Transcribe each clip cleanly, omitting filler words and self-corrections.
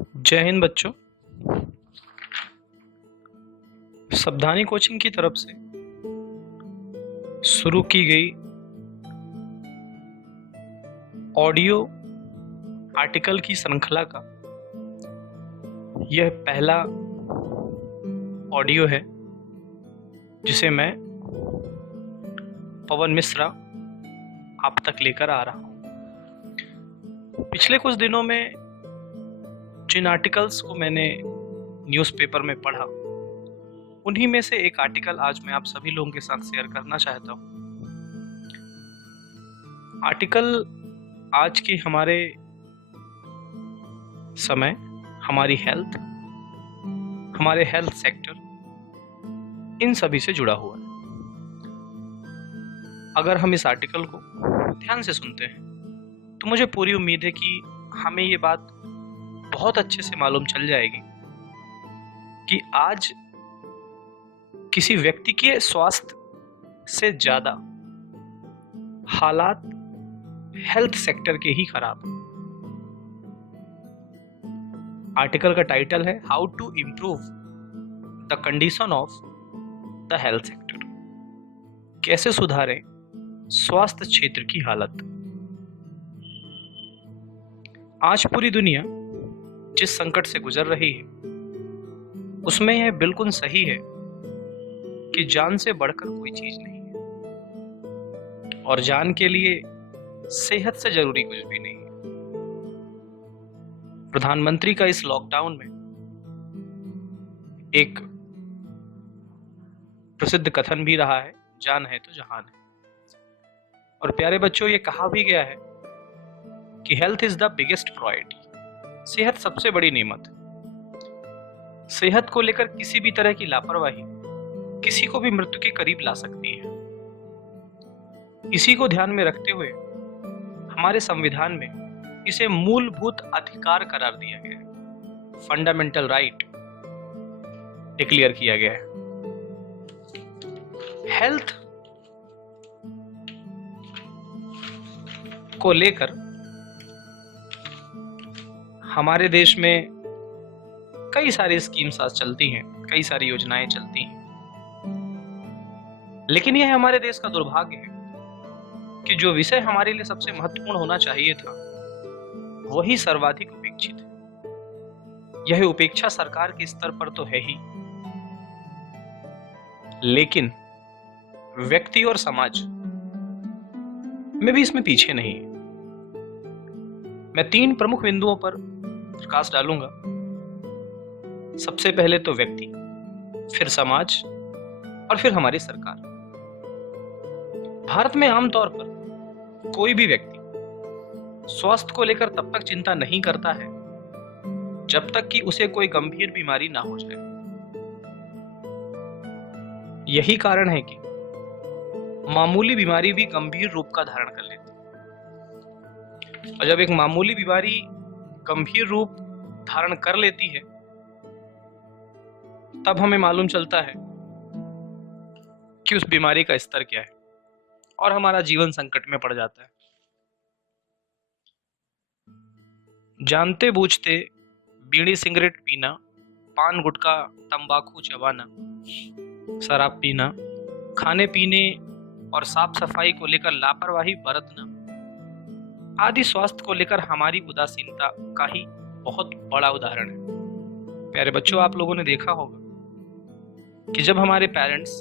जय हिंद बच्चों। सावधानी कोचिंग की तरफ से शुरू की गई ऑडियो आर्टिकल की श्रृंखला का यह पहला ऑडियो है जिसे मैं पवन मिश्रा आप तक लेकर आ रहा हूं। पिछले कुछ दिनों में जिन आर्टिकल्स को मैंने न्यूज़पेपर में पढ़ा, उन्हीं में से एक आर्टिकल आज मैं आप सभी लोगों के साथ शेयर करना चाहता हूं। आर्टिकल आज के हमारे समय, हमारी हेल्थ, हमारे हेल्थ सेक्टर, इन सभी से जुड़ा हुआ है। अगर हम इस आर्टिकल को ध्यान से सुनते हैं तो मुझे पूरी उम्मीद है कि हमें ये बात बहुत अच्छे से मालूम चल जाएगी कि आज किसी व्यक्ति के स्वास्थ्य से ज्यादा हालात हेल्थ सेक्टर के ही खराब हैं। आर्टिकल का टाइटल है how to improve the condition of the health sector. कैसे सुधारें स्वास्थ्य क्षेत्र की हालत। आज पूरी दुनिया जिस संकट से गुजर रही है उसमें यह बिल्कुल सही है कि जान से बढ़कर कोई चीज नहीं है और जान के लिए सेहत से जरूरी कुछ भी नहीं है। प्रधानमंत्री का इस लॉकडाउन में एक प्रसिद्ध कथन भी रहा है, जान है तो जहान है। और प्यारे बच्चों, ये कहा भी गया है कि health is the biggest priority. सेहत सबसे बड़ी नेमत है। सेहत को लेकर किसी भी तरह की लापरवाही किसी को भी मृत्यु के करीब ला सकती है। इसी को ध्यान में रखते हुए हमारे संविधान में इसे मूलभूत अधिकार करार दिया गया है, फंडामेंटल राइट डिक्लेयर किया गया है। हेल्थ को लेकर हमारे देश में कई सारी स्कीम्स आज चलती हैं, कई सारी योजनाएं चलती हैं, लेकिन यह हमारे देश का दुर्भाग्य है कि जो विषय हमारे लिए सबसे महत्वपूर्ण होना चाहिए था वही सर्वाधिक उपेक्षित है। यह उपेक्षा सरकार के स्तर पर तो है ही, लेकिन व्यक्ति और समाज में भी इसमें पीछे नहीं है। मैं 3 प्रमुख बिंदुओं पर प्रकाश डालूंगा। सबसे पहले तो व्यक्ति, फिर समाज और फिर हमारी सरकार। भारत में आमतौर पर कोई भी व्यक्ति स्वास्थ्य को लेकर तब तक चिंता नहीं करता है जब तक कि उसे कोई गंभीर बीमारी ना हो जाए। यही कारण है कि मामूली बीमारी भी गंभीर रूप का धारण कर लेती है, और जब एक मामूली बीमारी गंभीर रूप धारण कर लेती है तब हमें मालूम चलता है कि उस बीमारी का स्तर क्या है और हमारा जीवन संकट में पड़ जाता है। जानते बूझते बीड़ी सिगरेट पीना, पान गुटखा तंबाकू चबाना, शराब पीना, खाने पीने और साफ सफाई को लेकर लापरवाही बरतना आदि स्वास्थ्य को लेकर हमारी उदासीनता का ही बहुत बड़ा उदाहरण है। प्यारे बच्चों, आप लोगों ने देखा होगा कि जब हमारे पेरेंट्स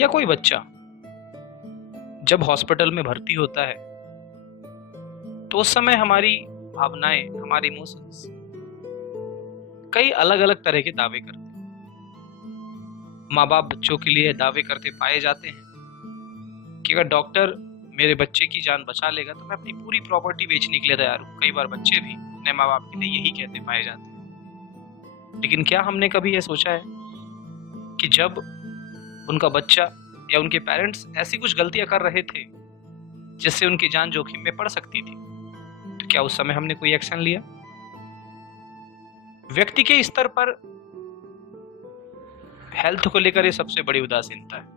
या कोई बच्चा जब हॉस्पिटल में भर्ती होता है तो उस समय हमारी भावनाएं, हमारे इमोशंस कई अलग अलग तरह के दावे करते हैं। माँ बाप बच्चों के लिए दावे करते पाए जाते हैं कि अगर डॉक्टर मेरे बच्चे की जान बचा लेगा तो मैं अपनी पूरी प्रॉपर्टी बेचने के लिए तैयार हूं। कई बार बच्चे भी अपने माँ बाप के लिए यही कहते पाए जाते हैं। लेकिन क्या हमने कभी यह सोचा है कि जब उनका बच्चा या उनके पेरेंट्स ऐसी कुछ गलतियां कर रहे थे जिससे उनकी जान जोखिम में पड़ सकती थी, तो क्या उस समय हमने कोई एक्शन लिया? व्यक्ति के स्तर पर हेल्थ को लेकर ये सबसे बड़ी उदासीनता है।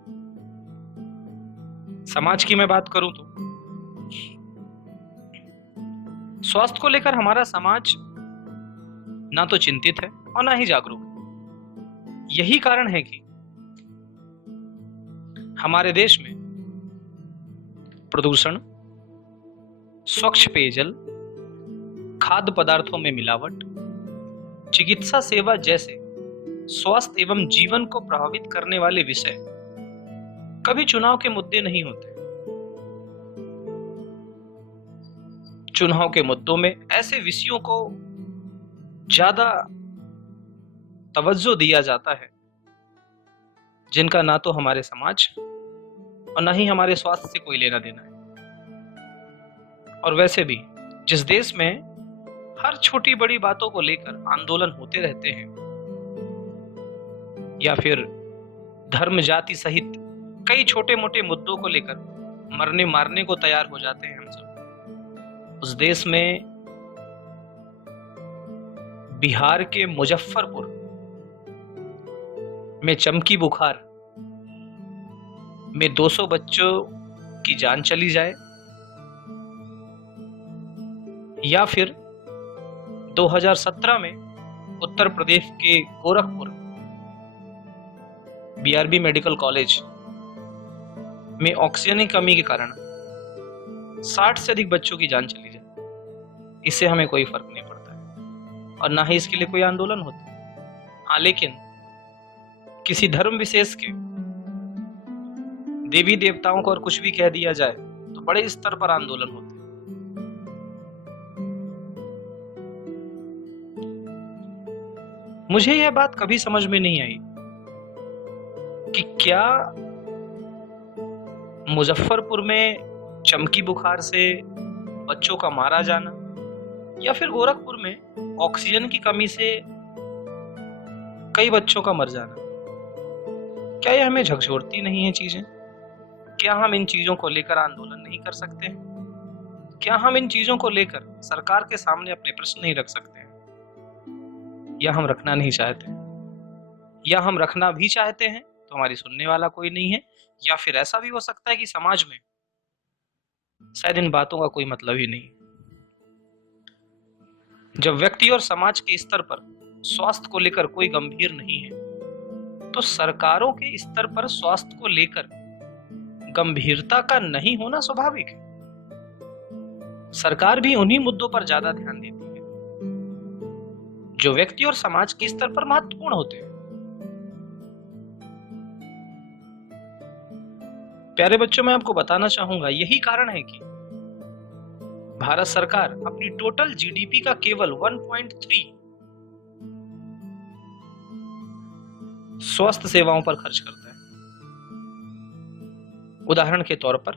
समाज की मैं बात करूं तो स्वास्थ्य को लेकर हमारा समाज ना तो चिंतित है और ना ही जागरूक है। यही कारण है कि हमारे देश में प्रदूषण, स्वच्छ पेयजल, खाद्य पदार्थों में मिलावट, चिकित्सा सेवा जैसे स्वास्थ्य एवं जीवन को प्रभावित करने वाले विषय कभी चुनाव के मुद्दे नहीं होते। चुनाव के मुद्दों में ऐसे विषयों को ज्यादा तवज्जो दिया जाता है जिनका ना तो हमारे समाज और ना ही हमारे स्वास्थ्य से कोई लेना देना है। और वैसे भी जिस देश में हर छोटी बड़ी बातों को लेकर आंदोलन होते रहते हैं या फिर धर्म जाति सहित कई छोटे मोटे मुद्दों को लेकर मरने मारने को तैयार हो जाते हैं हम सब, उस देश में बिहार के मुजफ्फरपुर में चमकी बुखार में 200 बच्चों की जान चली जाए, या फिर 2017 में उत्तर प्रदेश के गोरखपुर बीआरबी मेडिकल कॉलेज में ऑक्सीजन की कमी के कारण 60 से अधिक बच्चों की जान चली जाए, इससे हमें कोई फर्क नहीं पड़ता है और ना ही इसके लिए कोई आंदोलन होता है। हाँ, लेकिन किसी धर्म विशेष के देवी देवताओं को और कुछ भी कह दिया जाए तो बड़े स्तर पर आंदोलन होते हैं। मुझे यह बात कभी समझ में नहीं आई कि क्या मुजफ्फरपुर में चमकी बुखार से बच्चों का मारा जाना या फिर गोरखपुर में ऑक्सीजन की कमी से कई बच्चों का मर जाना, क्या यह हमें झकझोरती नहीं है चीजें? क्या हम इन चीजों को लेकर आंदोलन नहीं कर सकते हैं? क्या हम इन चीजों को लेकर सरकार के सामने अपने प्रश्न नहीं रख सकते हैं? या हम रखना नहीं चाहते, या हम रखना भी चाहते हैं तो हमारी सुनने वाला कोई नहीं है, या फिर ऐसा भी हो सकता है कि समाज में शायद इन बातों का कोई मतलब ही नहीं। जब व्यक्ति और समाज के स्तर पर स्वास्थ्य को लेकर कोई गंभीर नहीं है तो सरकारों के स्तर पर स्वास्थ्य को लेकर गंभीरता का नहीं होना स्वाभाविक है। सरकार भी उन्हीं मुद्दों पर ज्यादा ध्यान देती है जो व्यक्ति और समाज के स्तर पर महत्वपूर्ण होते हैं। प्यारे बच्चों, मैं आपको बताना चाहूंगा यही कारण है कि भारत सरकार अपनी टोटल जीडीपी का केवल 1.3 स्वास्थ्य सेवाओं पर खर्च करता है। उदाहरण के तौर पर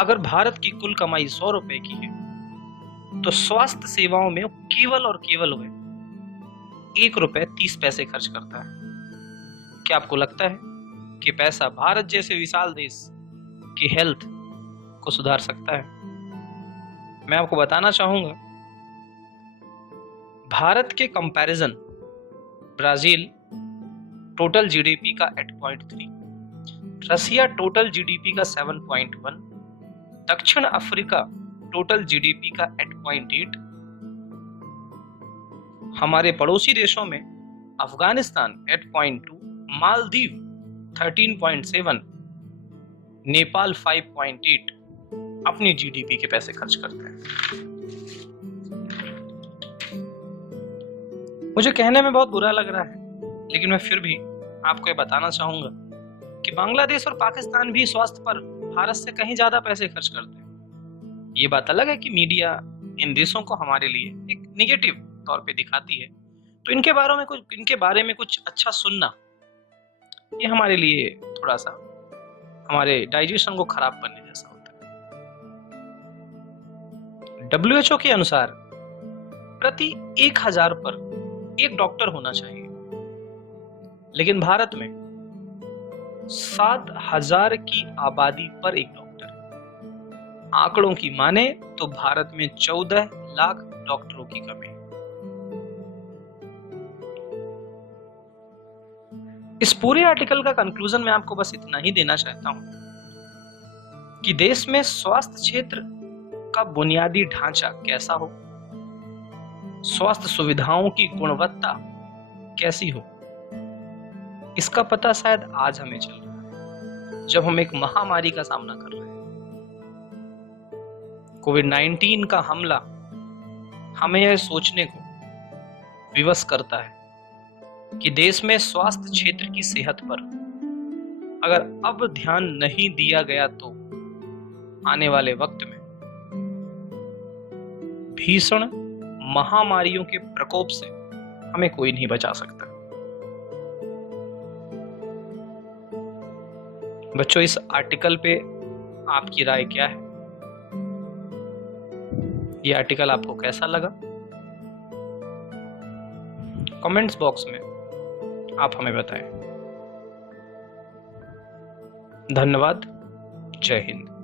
अगर भारत की कुल कमाई 100 रुपए की है तो स्वास्थ्य सेवाओं में केवल और केवल वह 1 रुपए 30 पैसे खर्च करता है। क्या आपको लगता है कि पैसा भारत जैसे विशाल देश की हेल्थ को सुधार सकता है? मैं आपको बताना चाहूंगा, भारत के कंपैरिजन ब्राजील टोटल जीडीपी का 8.3, रसिया टोटल जीडीपी का 7.1, दक्षिण अफ्रीका टोटल जीडीपी का 8.8, हमारे पड़ोसी देशों में अफगानिस्तान 8.2, मालदीव 13.7, नेपाल 5.8 अपनी जीडीपी के पैसे खर्च करते हैं। मुझे कहने में बहुत बुरा लग रहा है, लेकिन मैं फिर भी आपको ये बताना चाहूंगा कि बांग्लादेश और पाकिस्तान भी स्वास्थ्य पर भारत से कहीं ज्यादा पैसे खर्च करते हैं। ये बात अलग है कि मीडिया इन देशों को हमारे लिए एक निगेटिव तौर पे दिखाती है, तो इनके बारे में कुछ अच्छा सुनना ये हमारे लिए थोड़ा सा हमारे डाइजेशन को खराब करने जैसा होता है। WHO के अनुसार प्रति 1000 पर एक डॉक्टर होना चाहिए, लेकिन भारत में 7000 की आबादी पर एक डॉक्टर। आंकड़ों की माने तो भारत में 14 लाख डॉक्टरों की कमी है। इस पूरे आर्टिकल का कंक्लूजन मैं आपको बस इतना ही देना चाहता हूं कि देश में स्वास्थ्य क्षेत्र का बुनियादी ढांचा कैसा हो, स्वास्थ्य सुविधाओं की गुणवत्ता कैसी हो, इसका पता शायद आज हमें चल रहा है जब हम एक महामारी का सामना कर रहे हैं। कोविड-19 का हमला हमें यह सोचने को विवश करता है कि देश में स्वास्थ्य क्षेत्र की सेहत पर अगर अब ध्यान नहीं दिया गया तो आने वाले वक्त में भीषण महामारियों के प्रकोप से हमें कोई नहीं बचा सकता। बच्चों, इस आर्टिकल पे आपकी राय क्या है? ये आर्टिकल आपको कैसा लगा? कमेंट्स बॉक्स में आप हमें बताएं। धन्यवाद। जय हिंद।